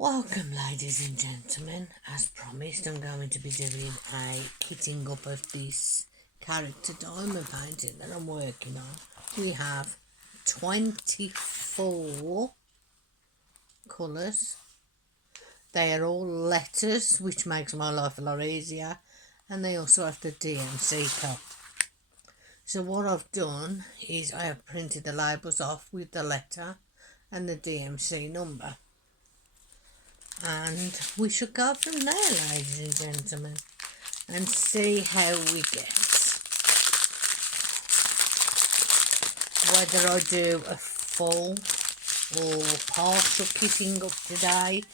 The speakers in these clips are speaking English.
Welcome, ladies and gentlemen. As promised, I'm going to be doing a kitting up of this character diamond painting that I'm working on. We have 24 colours. They are all letters, which makes my life a lot easier, and they also have the DMC code. So what I've done is I have printed the labels off with the letter and the DMC number. And we should go from there, ladies and gentlemen, and see how we get. Whether I do a full or partial kitting up today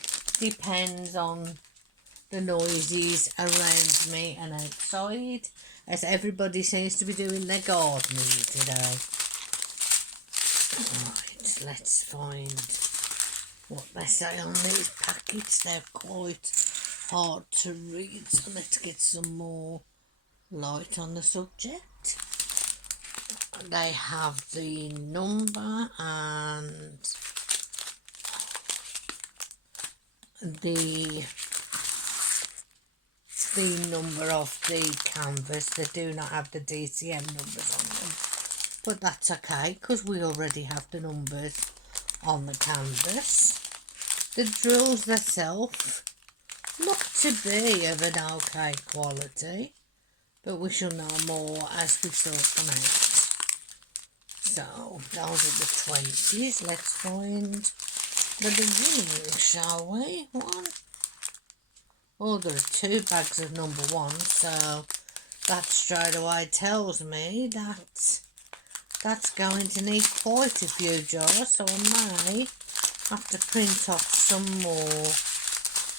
depends on the noises around me and outside, as everybody seems to be doing their gardening today. Right, let's find what they say on these packets. They're quite hard to read, so let's get some more light on the subject. They have the number and the number of the canvas. They do not have the DCM numbers on them, but that's okay because we already have the numbers on the canvas. The drills themselves look to be of an okay quality, but we shall know more as we sort them out. So those are the 20s. Let's find the beginning, shall we? One. Oh, there are 2 bags of number 1, so that straight away tells me that that's going to need quite a few jars, so I may have to print off some more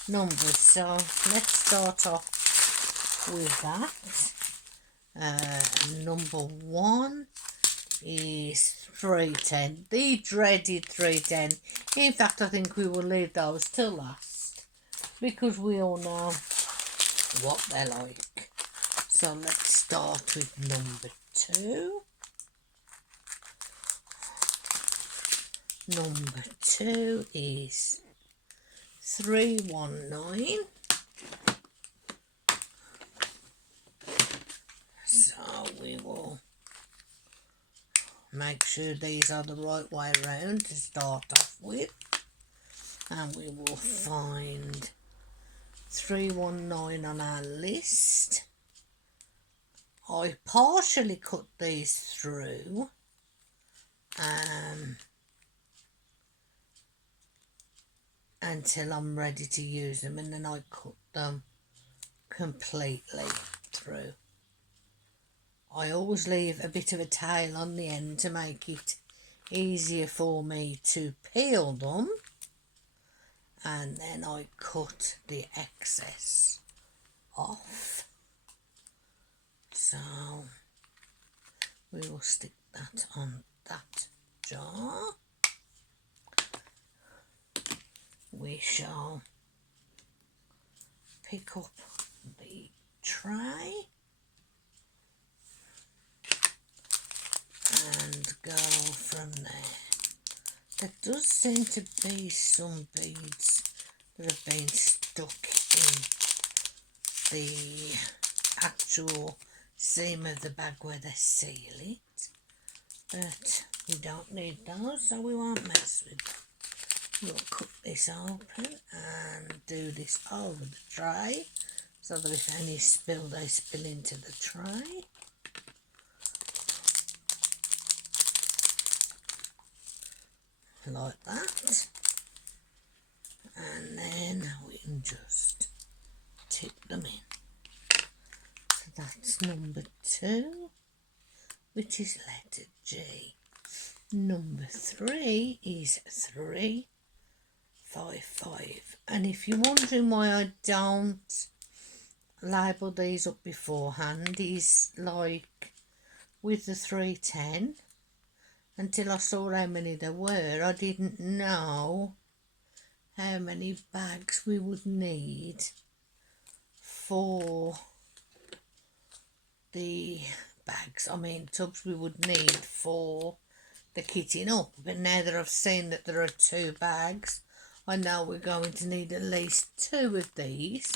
numbers. So let's start off with that. Number 1 is 310, the dreaded 310. In fact, I think we will leave those till last because we all know what they're like. So let's start with number 2. Number 2 is 319. So we will make sure these are the right way around to start off with, and we will find 319 on our list. I partially cut these through until I'm ready to use them, and then I cut them completely through. I always leave a bit of a tail on the end to make it easier for me to peel them, and then I cut the excess off. So we will stick that on that jar. We shall pick up the tray and go from there. There does seem to be some beads that have been stuck in the actual seam of the bag where they seal it, but we don't need those, so we won't mess with them. We'll cut this open and do this over the tray so that if any spill, they spill into the tray. Like that, and then we can just tip them in. So that's number 2, which is letter G. Number 3 is 355, and if you're wondering why I don't label these up beforehand, is like with the 310, until I saw how many there were, I didn't know how many bags we would need for the tubs we would need for the kitting up. But now that I've seen that there are 2 bags, I know we're going to need at least 2 of these,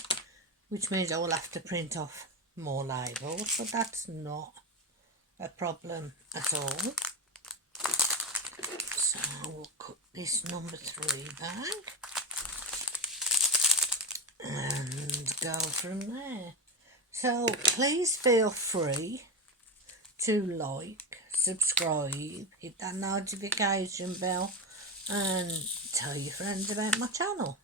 which means I will have to print off more labels, but that's not a problem at all. So we'll cut this number 3 bag and go from there. So please feel free to like, subscribe, hit that notification bell and tell your friends about my channel.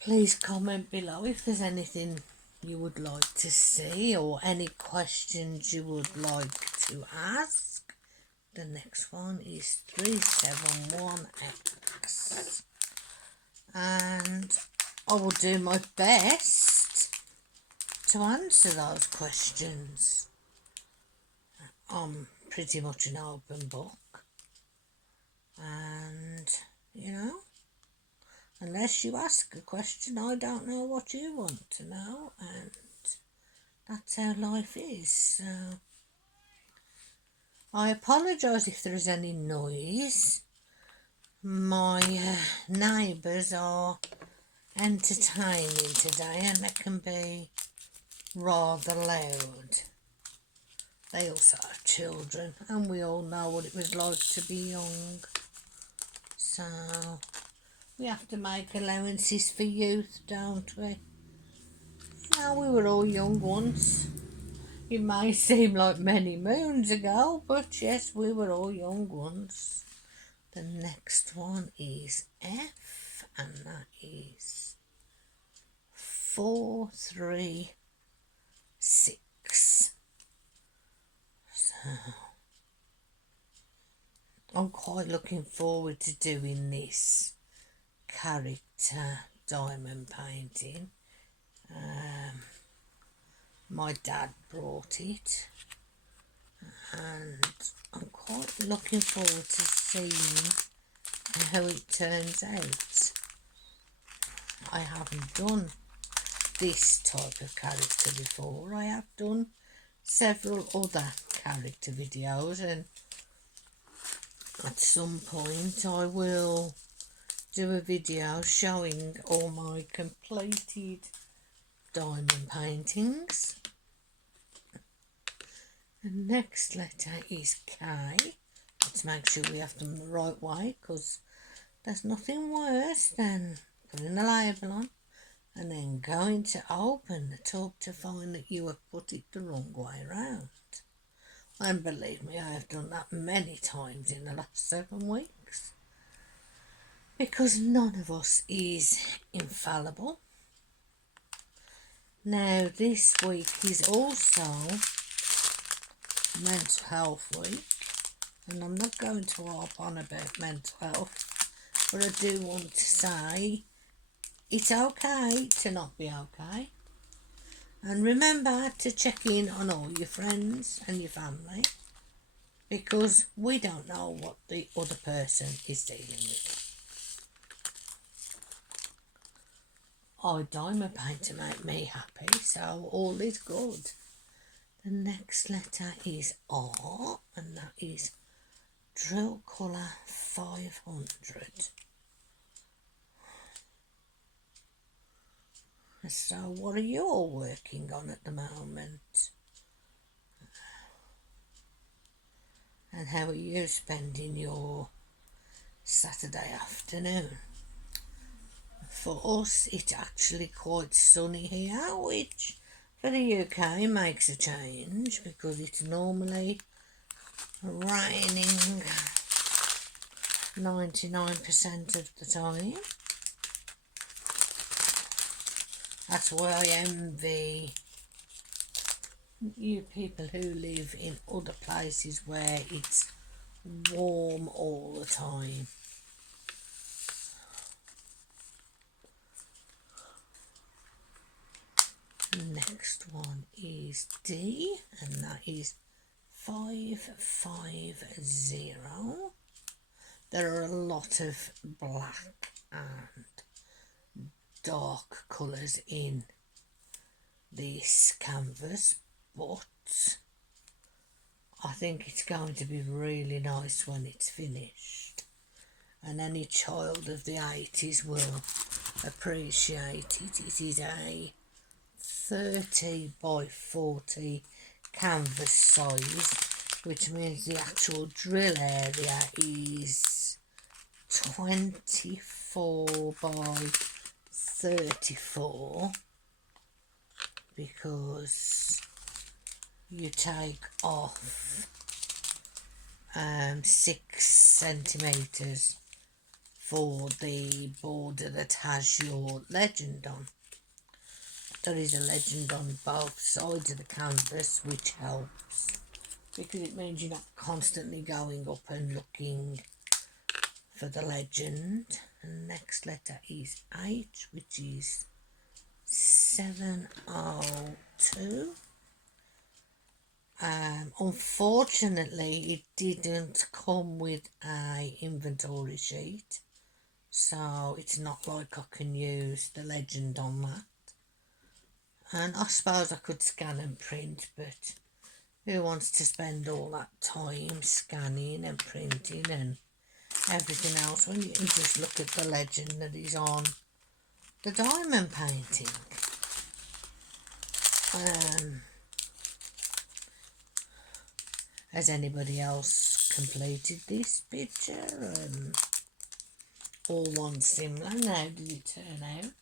Please comment below if there's anything you would like to see or any questions you would like to ask. The next one is 371X, and I will do my best to answer those questions. I'm pretty much an open book, and you know, unless you ask a question, I don't know what you want to know, and that's how life is. So I apologise if there is any noise. My neighbours are entertaining today and they can be rather loud. They also have children, and we all know what it was like to be young. So we have to make allowances for youth, don't we? Now, we were all young once. It may seem like many moons ago, but yes, we were all young once. The next one is F, and that is 436. So I'm quite looking forward to doing this character diamond painting. My dad brought it, and I'm quite looking forward to seeing how it turns out. I haven't done this type of character before. I have done several other character videos, and at some point I will do a video showing all my completed diamond paintings. The next letter is K. Let's make sure we have them the right way, because there's nothing worse than putting a label on and then going to open the tub to find that you have put it the wrong way around. And believe me, I have done that many times in the last 7 weeks, because none of us is infallible. Now, this week is also Mental Health Week, and I'm not going to harp on about mental health, but I do want to say it's okay to not be okay. And remember to check in on all your friends and your family, because we don't know what the other person is dealing with. Diamond paint to make me happy, so all is good. The next letter is R, and that is Drill Colour 500. So what are you all working on at the moment? And how are you spending your Saturday afternoon? For us, it's actually quite sunny here, which for the UK makes a change, because it's normally raining 99% of the time. That's why I envy you people who live in other places where it's warm all the time. Next one is D, and that is 550. There are a lot of black and dark colours in this canvas, but I think it's going to be really nice when it's finished. and any child of the 80s will appreciate it. It is a 30 by 40 canvas size, which means the actual drill area is 24 by 34, because you take off 6 centimetres for the border that has your legend on. There is a legend on both sides of the canvas, which helps because it means you're not constantly going up and looking for the legend. And next letter is H, which is 702. Unfortunately, it didn't come with a inventory sheet, so it's not like I can use the legend on that. And I suppose I could scan and print, but who wants to spend all that time scanning and printing and everything else when you can just look at the legend that is on the diamond painting? Has anybody else completed this picture? All one similar. How did it turn out?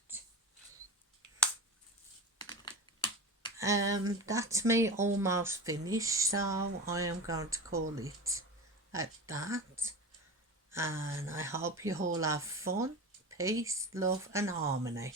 That's me almost finished, so I am going to call it at that. And I hope you all have fun, peace, love and harmony.